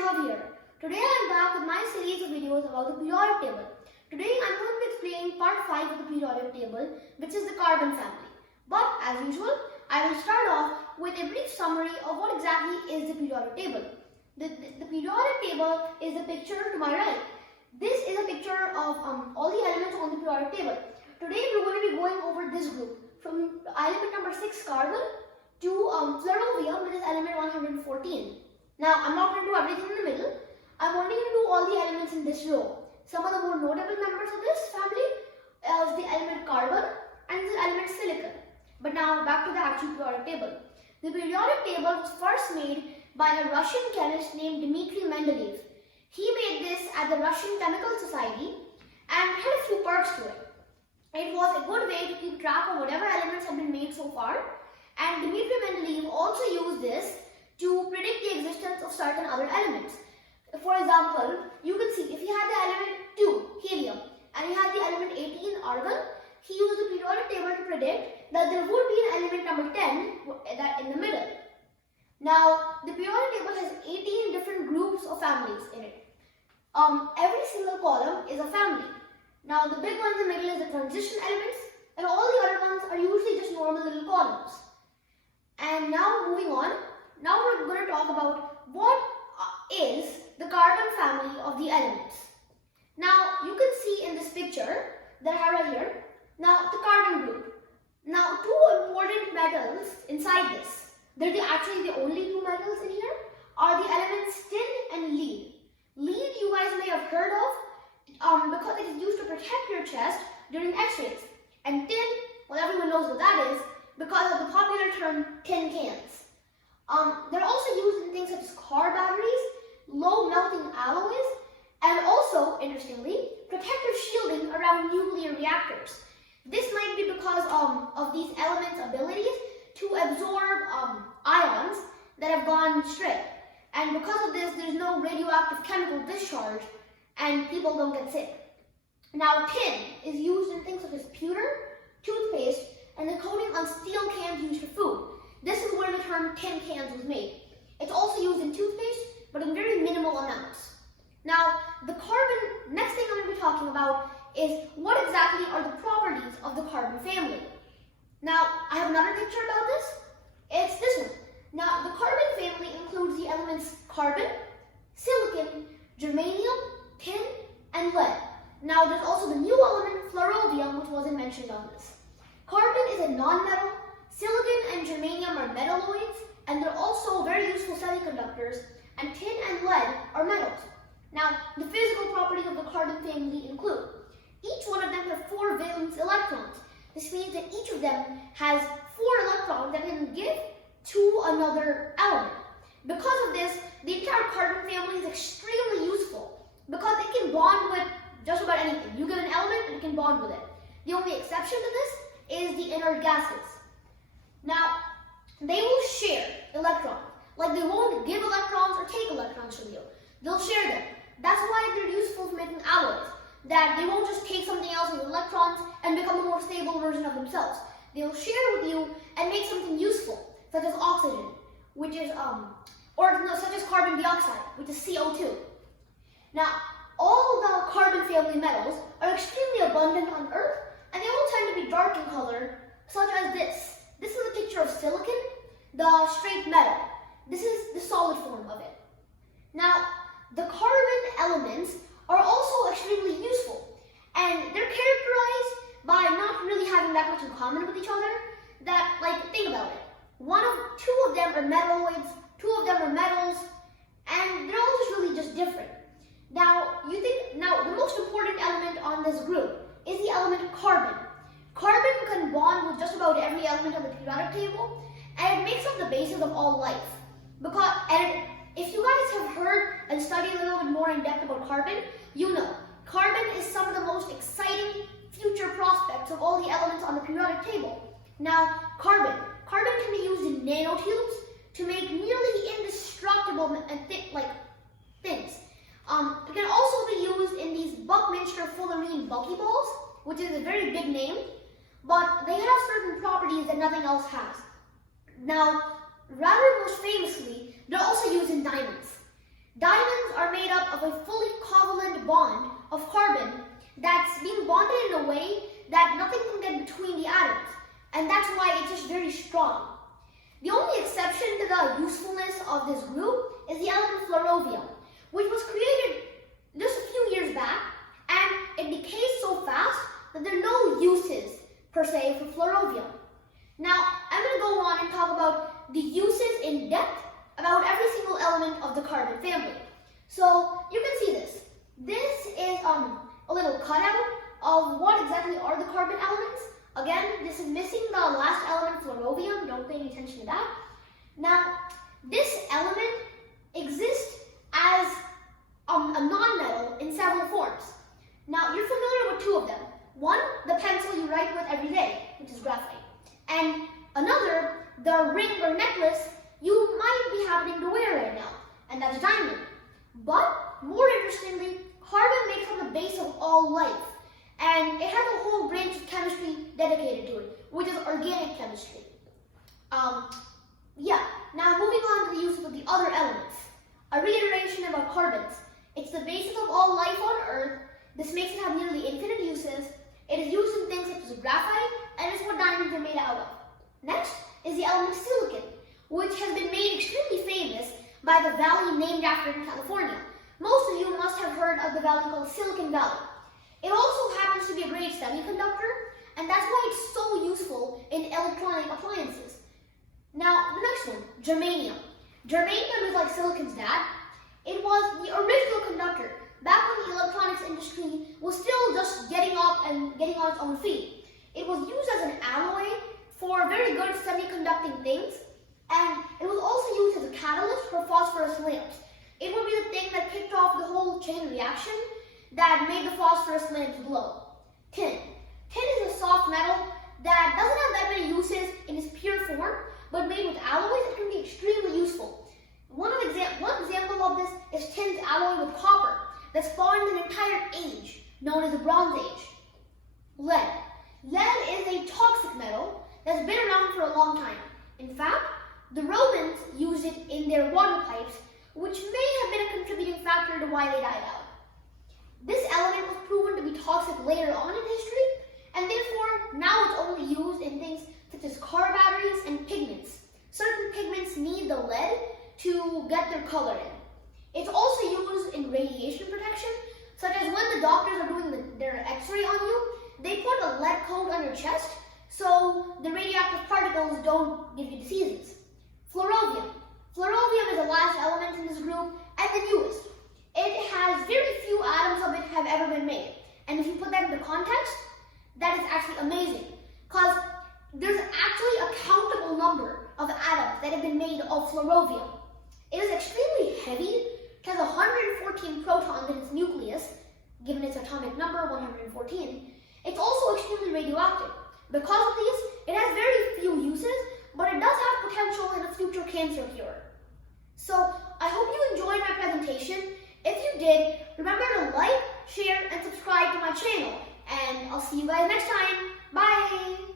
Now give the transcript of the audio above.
Bhav here. Today I am back with my series of videos about the periodic table. Today I am going to be explaining part 5 of the periodic table, which is the carbon family. But as usual, I will start off with a brief summary of what exactly is the periodic table. The periodic table is the picture to my right. This is a picture of all the elements on the periodic table. Today we are going to be going over this group from element number 6 carbon to fluorovium, which is element 114. Now, I'm not going to do everything in the middle. I'm only going to do all the elements in this row. Some of the more notable members of this family is the element carbon and the element silicon. But now, back to the actual periodic table. The periodic table was first made by a Russian chemist named Dmitry Mendeleev. He made this at the Russian Chemical Society and had a few perks to it. It was a good way to keep track of whatever elements have been made so far. And Dmitry Mendeleev also used this to predict the existence of certain other elements. For example, you can see if he had the element 2, helium, and he had the element 18, argon, he used the periodic table to predict that there would be an element number 10 that in the middle. Now, the periodic table has 18 different groups of families in it. Every single column is a family. Now, the big one in the middle is the transition elements, and all the other ones are usually just normal little columns. And now, moving on, now we're going to talk about what is the carbon family of the elements. Now, you can see in this picture that I have right here, now the carbon group. Now, two important metals inside this, they're actually the only two metals in here, are the elements tin and lead. Lead you guys may have heard of because it is used to protect your chest during x-rays. And tin, well, everyone knows what that is because of the popular term tin cans. They're also used in things such as car batteries, low melting alloys, and also, interestingly, protective shielding around nuclear reactors. This might be because of these elements' abilities to absorb ions that have gone stray. And because of this, there's no radioactive chemical discharge and people don't get sick. Now, tin is used in things such as pewter, toothpaste, and the coating on steel cans used for food. This is where the term tin cans was made. It's also used in toothpaste, but in very minimal amounts. Now, the carbon, next thing I'm going to be talking about is what exactly are the properties of the carbon family. Now, I have another picture about this. It's this one. Now, the carbon family includes the elements carbon, silicon, germanium, tin, and lead. Now, there's also the new element fluorovium, which wasn't mentioned on this. Carbon is a non-metal. Silicon and germanium are metalloids, and they're also very useful semiconductors, and tin and lead are metals. Now, the physical properties of the carbon family include each one of them have 4 valence electrons. This means that each of them has 4 electrons that can give to another element. Because of this, the entire carbon family is extremely useful because it can bond with just about anything. You give an element and it can bond with it. The only exception to this is the inert gases. Now, they will share electrons. Like they won't give electrons or take electrons from you. They'll share them. That's why they're useful for making alloys. That they won't just take something else with electrons and become a more stable version of themselves. They'll share with you and make something useful, such as oxygen, which is such as carbon dioxide, which is CO2. Now, all the carbon family metals are extremely abundant on Earth, and they all tend to be dark in color, such as this. This is a picture of silicon, the straight metal. This is the solid form of it. Now, the carbon elements are also extremely useful, and they're characterized by not really having that much in common with each other. That, like, think about it. Two of them are metalloids, 2 of them are metals, and they're all just different. Now, the most important element on this group is the element carbon. Carbon can bond with just about every element on the periodic table, and it makes up the basis of all life. And if you guys have heard and studied a little bit more in depth about carbon, you know carbon is some of the most exciting future prospects of all the elements on the periodic table. Now, carbon can be used in nanotubes to make nearly indestructible things. It can also be used in these Buckminster fullerene buckyballs, which is a very big name, but they have certain properties that nothing else has. Now, rather most famously, they're also used in diamonds. Diamonds in a way that nothing can get between the atoms, and that's why it's just very strong. The only exception to the usefulness of this group is the element flerovium, which was created just a few years back, and it decays so fast that there are no uses per se for flerovium. Now, I'm going to go on and talk about the uses in depth about every single element of the carbon family. So, you can see this. This is a little cutout of what exactly are the carbon elements. Again, this is missing the last element, flerovium. Don't pay any attention to that. Now, this element exists as a non-metal in several forms. Now, you're familiar with two of them. One, the pencil you write with every day, which is graphite. And another, the ring or necklace you might be happening to wear right now, and that's diamond. But, more interestingly, carbon makes up the base of all life. And it has a whole branch of chemistry dedicated to it, which is organic chemistry. Now moving on to the uses of the other elements. A reiteration about carbons. It's the basis of all life on Earth. This makes it have nearly infinite uses. It is used in things such as graphite, and it's what diamonds are made out of. Next is the element silicon, which has been made extremely famous by the valley named after it in California. Most of you must have heard of the valley called Silicon Valley. It also happens to be a great semiconductor, and that's why it's so useful in electronic appliances. Now, the next one, germanium. Germanium is like silicon's dad. It was the original conductor back when the electronics industry was still just getting up and getting on its own feet. It was used as an alloy for very good semiconducting things, and it was also used as a catalyst for phosphorus lamps. It would be the thing that kicked off the whole chain reaction that made the phosphorus lamps glow. Tin. Tin is a soft metal that doesn't have that many uses in its pure form, but made with alloys, it can be extremely useful. One example of this is tin's alloy with copper that spawned an entire age known as the Bronze Age. Lead. Lead is a toxic metal that's been around for a long time. In fact, the Romans used it in their water pipes, which may have been a contributing factor to why they died out. This element was proven to be toxic later on in history, and therefore now it's only used in things such as car batteries and pigments. Certain pigments need the lead to get their color in. It's also used in radiation protection, such as when the doctors are doing their x-ray on you, they put a lead coat on your chest so the radioactive particles don't give you diseases. Flerovium. Flerovium is the last element in this group and the newest. It has very few atoms of it have ever been made. And if you put that into context, that is actually amazing. Because there's actually a countable number of atoms that have been made of flerovium. It is extremely heavy. It has 114 protons in its nucleus, given its atomic number, 114. It's also extremely radioactive. Because of these, it has very few uses, but it does have potential in a future cancer cure. So, I hope you enjoyed my presentation. If you did, remember to like, share, and subscribe to my channel. And I'll see you guys next time. Bye!